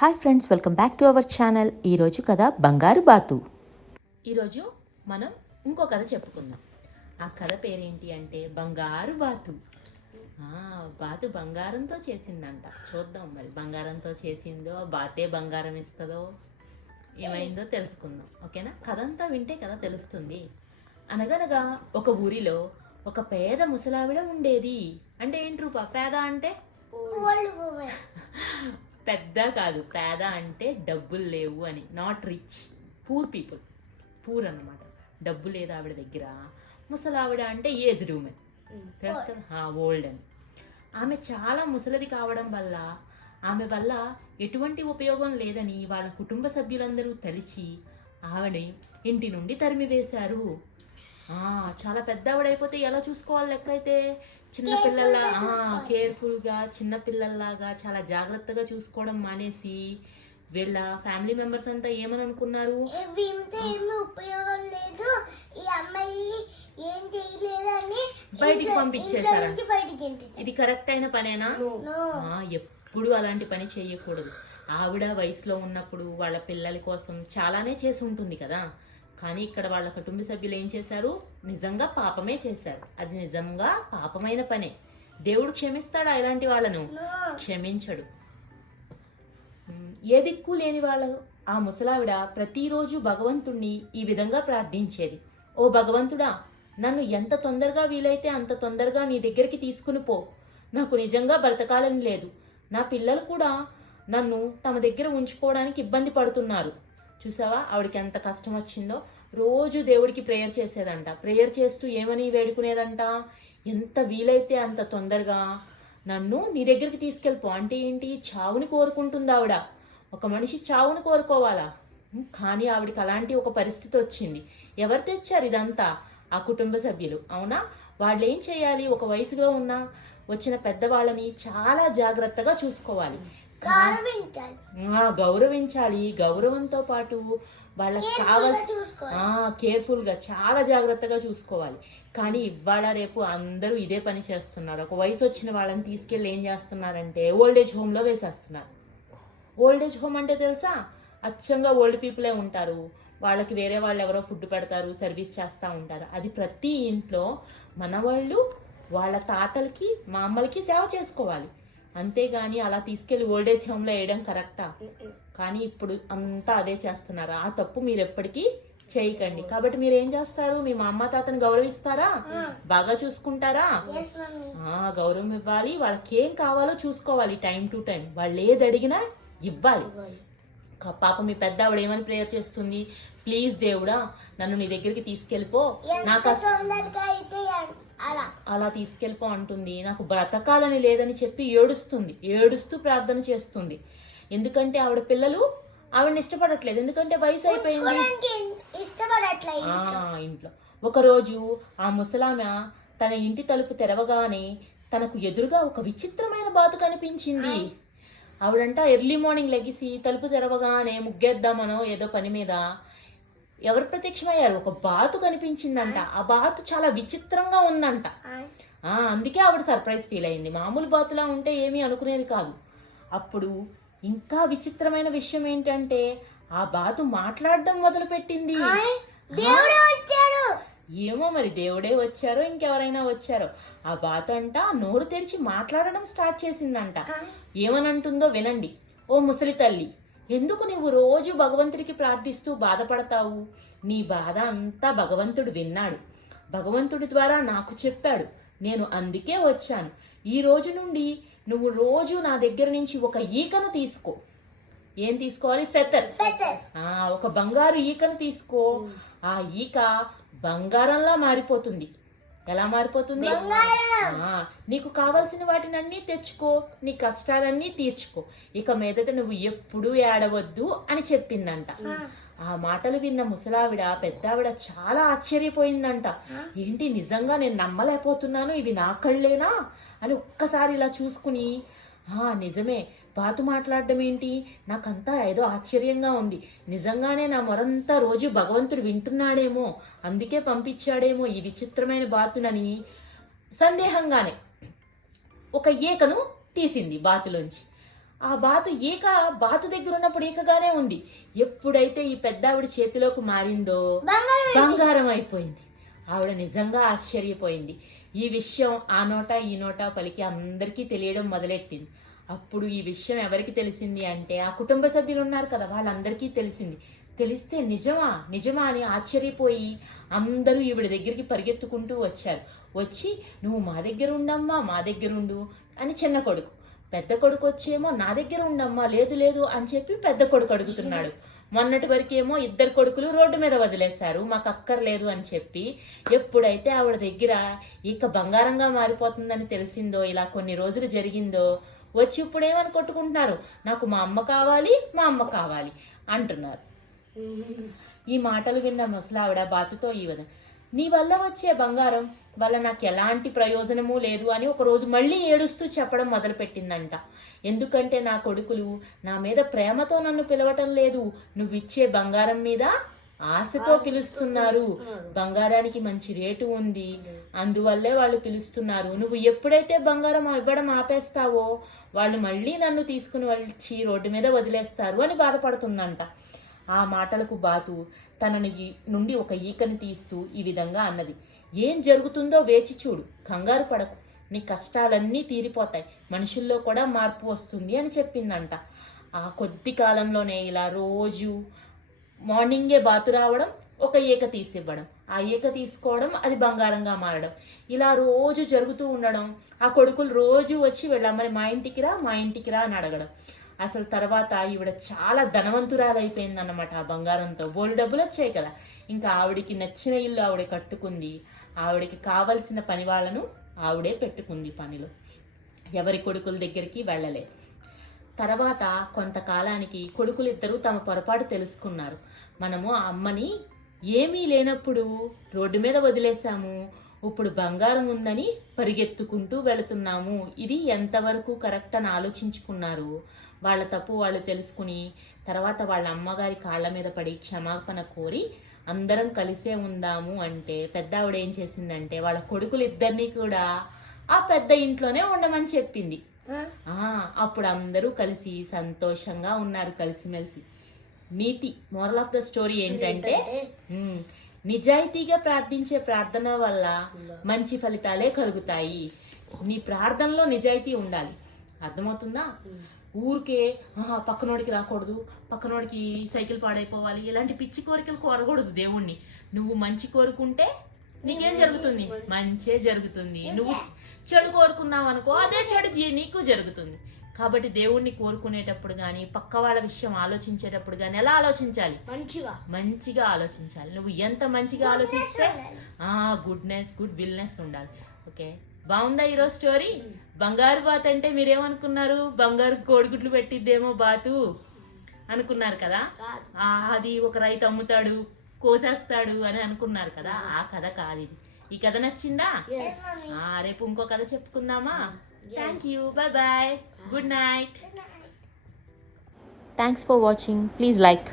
Hi friends, welcome back to our channel. ఈరోజు కథ బంగారు బాతు. ఈరోజు మనం ఇంకో కథ చెప్పుకుందాం. ఆ కథ పేరేంటి అంటే బంగారు బాతు. బాతు బంగారంతో చేసిందంట. చూద్దాం మరి బంగారంతో చేసిందో బాతే బంగారం ఇస్తుందో ఏమైందో తెలుసుకుందాం. ఓకేనా? కథ అంతా వింటే కదా తెలుస్తుంది. అనగనగా ఒక ఊరిలో ఒక పేద ముసలావిడ ఉండేది. అంటే ఏంటి రూపా? పేద అంటే పెద్ద కాదు, పేద అంటే డబ్బులు లేవు అని. Not rich, poor people. Poor అన్నమాట. డబ్బు లేదు ఆవిడ దగ్గర. ముసలావిడ అంటే ఏజ్డ్ ఉమెన్, తెలుసు కదా, ఓల్డ్ అని. ఆమె చాలా ముసలిది కావడం వల్ల ఆమె వల్ల ఎటువంటి ఉపయోగం లేదని వాళ్ళ కుటుంబ సభ్యులందరూ తలిచి ఆవిడ ఇంటి నుండి తరిమివేశారు. చాలా పెద్దవాడైపోతే ఎలా చూసుకోవాలి? లెక్క అయితే చిన్నపిల్లల్లా కేర్ఫుల్గా చిన్నపిల్లల్లాగా చాలా జాగ్రత్తగా చూసుకోవడం మానేసి వీళ్ళ ఫ్యామిలీ మెంబర్స్ అంతా ఏమని అనుకున్నారు, బయటికి పంపించేశారు. ఇది కరెక్ట్ అయిన పనేనా? ఎప్పుడు అలాంటి పని చేయకూడదు. ఆవిడ వయసులో ఉన్నప్పుడు వాళ్ళ పిల్లల కోసం చాలానే చేసి ఉంటుంది కదా. కానీ ఇక్కడ వాళ్ళ కుటుంబ సభ్యులు ఏం చేశారు? నిజంగా పాపమే చేశారు. అది నిజంగా పాపమైన పనే. దేవుడు క్షమిస్తాడా ఇలాంటి వాళ్ళను? క్షమించడు. ఏ దిక్కు లేని వాళ్ళు ఆ ముసలావిడ ప్రతిరోజు భగవంతుణ్ణి ఈ విధంగా ప్రార్థించేది. ఓ భగవంతుడా, నన్ను ఎంత తొందరగా వీలైతే అంత తొందరగా నీ దగ్గరికి తీసుకుని పో. నాకు నిజంగా బ్రతకాలని లేదు. నా పిల్లలు కూడా నన్ను తమ దగ్గర ఉంచుకోవడానికి ఇబ్బంది పడుతున్నారు. చూసావా ఆవిడకి ఎంత కష్టం వచ్చిందో. రోజు దేవుడికి ప్రేయర్ చేసేదంట. ప్రేయర్ చేస్తూ ఏమని వేడుకునేదంట, ఎంత వీలైతే అంత తొందరగా నన్ను నీ దగ్గరికి తీసుకెళ్ళిపో. అంటే ఏంటి? చావుని కోరుకుంటుంది ఆవిడ. ఒక మనిషి చావుని కోరుకోవాలా? కానీ ఆవిడకి అలాంటి ఒక పరిస్థితి వచ్చింది. ఎవరు తెచ్చారు ఇదంతా? ఆ కుటుంబ సభ్యులు. అవునా? వాళ్ళు ఏం చేయాలి? ఒక వయసులో ఉన్న వచ్చిన పెద్దవాళ్ళని చాలా జాగ్రత్తగా చూసుకోవాలి, గౌరవించాలి. గౌరవంతో పాటు వాళ్ళకి కేర్ఫుల్ గా చాలా జాగ్రత్తగా చూసుకోవాలి. కానీ ఇవాళ రేపు అందరూ ఇదే పని చేస్తున్నారు. ఒక వయసు వచ్చిన వాళ్ళని తీసుకెళ్ళి ఏం చేస్తున్నారంటే ఓల్డేజ్ హోమ్ లో వేసేస్తున్నారు. ఓల్డేజ్ హోమ్ అంటే తెలుసా? అచ్చంగా ఓల్డ్ పీపులే ఉంటారు. వాళ్ళకి వేరే వాళ్ళు ఎవరో ఫుడ్ పెడతారు, సర్వీస్ చేస్తూ ఉంటారు. అది ప్రతి ఇంట్లో మనవాళ్ళు వాళ్ళ తాతలకి మా అమ్మలకి సేవ చేసుకోవాలి. అంతేగాని అలా తీసుకెళ్లి ఓల్డేజ్ హోమ్ లో వేయడం కరెక్టా? కానీ ఇప్పుడు అంతా అదే చేస్తున్నారు. ఆ తప్పు మీరు ఎప్పటికీ చేయకండి. కాబట్టి మీరు ఏం చేస్తారు? మీ మా అమ్మ తాతను గౌరవిస్తారా? బాగా చూసుకుంటారా? గౌరవం ఇవ్వాలి. వాళ్ళకి ఏం కావాలో చూసుకోవాలి. టైం టు టైం వాళ్ళు ఏది అడిగినా ఇవ్వాలి. పాప మీ పెద్ద ఆవిడ ఏమని ప్రేయర్ చేస్తుంది? ప్లీజ్ దేవుడా, నన్ను నీ దగ్గరికి తీసుకెళ్ళిపో. నాకు అలా తీసుకెళ్ళిపో అంటుంది. నాకు బ్రతకాలని లేదని చెప్పి ఏడుస్తుంది. ఏడుస్తూ ప్రార్థన చేస్తుంది. ఎందుకంటే ఆవిడ పిల్లలు ఆవిడని ఇష్టపడట్లేదు. ఎందుకంటే వయసు అయిపోయింది ఇంట్లో. ఒకరోజు ఆ ముసలామె తన ఇంటి తలుపు తెరవగానే తనకు ఎదురుగా ఒక విచిత్రమైన బాతు కనిపించింది. ఆవిడంట ఎర్లీ మార్నింగ్ లెగిసి తలుపు తెరవగానే ముగ్గేద్దామనో ఏదో పని మీద ఎవరు ప్రత్యక్షమయ్యారు? ఒక బాతు కనిపించిందంట. ఆ బాతు చాలా విచిత్రంగా ఉందంట. అందుకే ఆవిడ సర్ప్రైజ్ ఫీల్ అయింది. మామూలు బాతులా ఉంటే ఏమీ అనుకునేది కాదు. అప్పుడు ఇంకా విచిత్రమైన విషయం ఏంటంటే ఆ బాతు మాట్లాడడం మొదలు పెట్టింది. ఏమో మరి దేవుడే వచ్చారో ఇంకెవరైనా వచ్చారో. ఆ బాతు అంట నోరు తెరిచి మాట్లాడడం స్టార్ట్ చేసిందంట. ఏమనంటుందో వినండి. ఓ ముసలి తల్లి, ఎందుకు నువ్వు రోజు భగవంతుడికి ప్రార్థిస్తూ బాధపడతావు? నీ బాధ అంతా భగవంతుడు విన్నాడు. భగవంతుడి ద్వారా నాకు చెప్పాడు. నేను అందుకే వచ్చాను. ఈ రోజు నుండి నువ్వు రోజు నా దగ్గర నుంచి ఒక ఈకను తీసుకో. ఏం తీసుకోవాలి? ఫెతర్. ఒక బంగారు ఈకను తీసుకో. ఆ ఈక బంగారంలా మారిపోతుంది. ఎలా మారిపోతుంది? నీకు కావలసిన వాటిని అన్నీ తెచ్చుకో, నీ కష్టాలన్నీ తీర్చుకో. ఇక మీదట నువ్వు ఎప్పుడూ ఏడవద్దు అని చెప్పిందంట. ఆ మాటలు విన్న ముసలావిడ పెద్దావిడ చాలా ఆశ్చర్యపోయిందంట. ఏంటి, నిజంగా నేను నమ్మలేకపోతున్నాను, ఇవి నా కళ్ళేనా అని ఒక్కసారి ఇలా చూసుకుని, నిజమే, బాతు మాట్లాడడం ఏంటి, నాకంతా ఏదో ఆశ్చర్యంగా ఉంది. నిజంగానే నా మొరంతా రోజు భగవంతుడు వింటున్నాడేమో, అందుకే పంపించాడేమో ఈ విచిత్రమైన బాతునని సందేహంగానే ఒక ఈకను తీసింది బాతులోంచి. ఆ బాతు దగ్గర ఉన్నప్పుడు ఈకగానే ఉంది. ఎప్పుడైతే ఈ పెద్ద ఆవిడ చేతిలోకి మారిందో బంగారం అయిపోయింది. ఆవిడ నిజంగా ఆశ్చర్యపోయింది. ఈ విషయం ఆ నోట ఈ నోట పలికి అందరికీ తెలియడం మొదలెట్టింది. అప్పుడు ఈ విషయం ఎవరికి తెలిసింది అంటే ఆ కుటుంబ సభ్యులు ఉన్నారు కదా, వాళ్ళందరికీ తెలిసింది. తెలిస్తే నిజమా అని ఆశ్చర్యపోయి అందరూ ఈవిడ దగ్గరికి పరిగెత్తుకుంటూ వచ్చారు. వచ్చి నువ్వు మా దగ్గర ఉండమ్మా, మా దగ్గర ఉండు అని చిన్న కొడుకు. పెద్ద కొడుకు వచ్చేమో నా దగ్గర ఉండమ్మా, లేదు అని చెప్పి పెద్ద కొడుకు అడుగుతున్నాడు. మొన్నటి వరకేమో ఇద్దరు కొడుకులు రోడ్డు మీద వదిలేశారు, మాకు అక్కర్లేదు అని చెప్పి. ఎప్పుడైతే ఆవిడ దగ్గర ఇక బంగారంగా మారిపోతుందని తెలిసిందో, ఇలా కొన్ని రోజులు జరిగిందో, వచ్చి ఇప్పుడేమని కొట్టుకుంటున్నారు, నాకు మా అమ్మ కావాలి అంటున్నారు. ఈ మాటలు విన్న ముసలావిడ బాతుతో ఈ విధంగా, నీ వల్ల వచ్చే బంగారం వల్ల నాకు ఎలాంటి ప్రయోజనము లేదు అని ఒక రోజు మళ్ళీ ఏడుస్తూ చెప్పడం మొదలు పెట్టిందంట. ఎందుకంటే నా కొడుకులు నా మీద ప్రేమతో నన్ను పిలవటం లేదు, నువ్వు ఇచ్చే బంగారం మీద ఆశతో పిలుస్తున్నారు. బంగారానికి మంచి రేటు ఉంది, అందువల్లే వాళ్ళు పిలుస్తున్నారు. నువ్వు ఎప్పుడైతే బంగారం ఇవ్వడం ఆపేస్తావో వాళ్ళు మళ్ళీ నన్ను తీసుకుని వచ్చి రోడ్డు మీద వదిలేస్తారు అని బాధపడుతుందంట. ఆ మాటలకు బాతు తన నుండి ఒక ఈకని తీస్తూ ఈ విధంగా అన్నది, ఏం జరుగుతుందో వేచి చూడు, కంగారు పడకు, నీ కష్టాలన్నీ తీరిపోతాయి, మనుషుల్లో కూడా మార్పు వస్తుంది అని చెప్పిందంట. ఆ కొద్ది కాలంలోనే ఇలా రోజు మార్నింగే బాతు రావడం, ఒక ఈక తీసివ్వడం, ఆ ఈక తీసుకోవడం, అది బంగారంగా మారడం, ఇలా రోజు జరుగుతూ ఉండడం. ఆ కొడుకులు రోజు వచ్చి వెళ్ళమ్మని మా ఇంటికి రా అని అడగడం. అసలు తర్వాత ఈవిడ చాలా ధనవంతురాలైపోయింది అన్నమాట. ఆ బంగారంతో బోల్డు డబ్బులు వచ్చాయి కదా. ఇంకా ఆవిడికి నచ్చిన ఇల్లు ఆవిడ కట్టుకుంది, ఆవిడికి కావలసిన పని వాళ్ళను ఆవిడే పెట్టుకుంది పనిలో, ఎవరి కొడుకుల దగ్గరికి వెళ్ళలేదు. తర్వాత కొంతకాలానికి కొడుకులిద్దరూ తమ పొరపాటు తెలుసుకున్నారు. మనము ఆ అమ్మని ఏమీ లేనప్పుడు రోడ్డు మీద వదిలేశాము, ఇప్పుడు బంగారం ఉందని పరిగెత్తుకుంటూ వెళుతున్నాము, ఇది ఎంతవరకు కరెక్ట్ అని ఆలోచించుకున్నారు. వాళ్ళ తప్పు వాళ్ళు తెలుసుకుని తర్వాత వాళ్ళ అమ్మగారి కాళ్ళ మీద పడి క్షమాపణ కోరి అందరం కలిసే ఉందాము అంటే పెద్ద ఆవిడ ఏం చేసిందంటే వాళ్ళ కొడుకులు ఇద్దరిని కూడా ఆ పెద్ద ఇంట్లోనే ఉండమని చెప్పింది. అప్పుడు అందరూ కలిసి సంతోషంగా ఉన్నారు, కలిసిమెలిసి. నీతి, మోరల్ ఆఫ్ ద స్టోరీ ఏంటంటే నిజాయితీగా ప్రార్థించే ప్రార్థన వల్ల మంచి ఫలితాలే కలుగుతాయి. నీ ప్రార్థనలో నిజాయితీ ఉండాలి, అర్థమవుతుందా? ఊరికే పక్కనోడికి రాకూడదు, పక్కనోడికి సైకిల్ పాడైపోవాలి, ఇలాంటి పిచ్చి కోరికలు కోరకూడదు దేవుణ్ణి. నువ్వు మంచి కోరుకుంటే నీకేం జరుగుతుంది? మంచే జరుగుతుంది. నువ్వు చెడు కోరుకున్నావు అనుకో, అదే చెడు నీకు జరుగుతుంది. కాబట్టి దేవుణ్ణి కోరుకునేటప్పుడు కానీ పక్క వాళ్ళ విషయం ఆలోచించేటప్పుడు కానీ ఎలా ఆలోచించాలి? మంచిగా ఆలోచించాలి. నువ్వు ఎంత మంచిగా ఆలోచిస్తే గుడ్ విల్నెస్ ఉండాలి. ఓకే, బాగుందా ఈరోజు స్టోరీ? బంగారు బాతు అంటే మీరేమనుకున్నారు? బంగారు కోడిగుడ్లు పెట్టిద్దేమో బాతు అనుకున్నారు కదా. అది ఒక రైతు అమ్ముతాడు, కోసేస్తాడు అని అనుకున్నారు కదా. ఆ కథ కాదు ఇది. ఈ కథ నచ్చిందా? రేపు ఇంకో కథ చెప్పుకుందామా? Thank you. Bye-bye. Good night. Thanks for watching. Please like.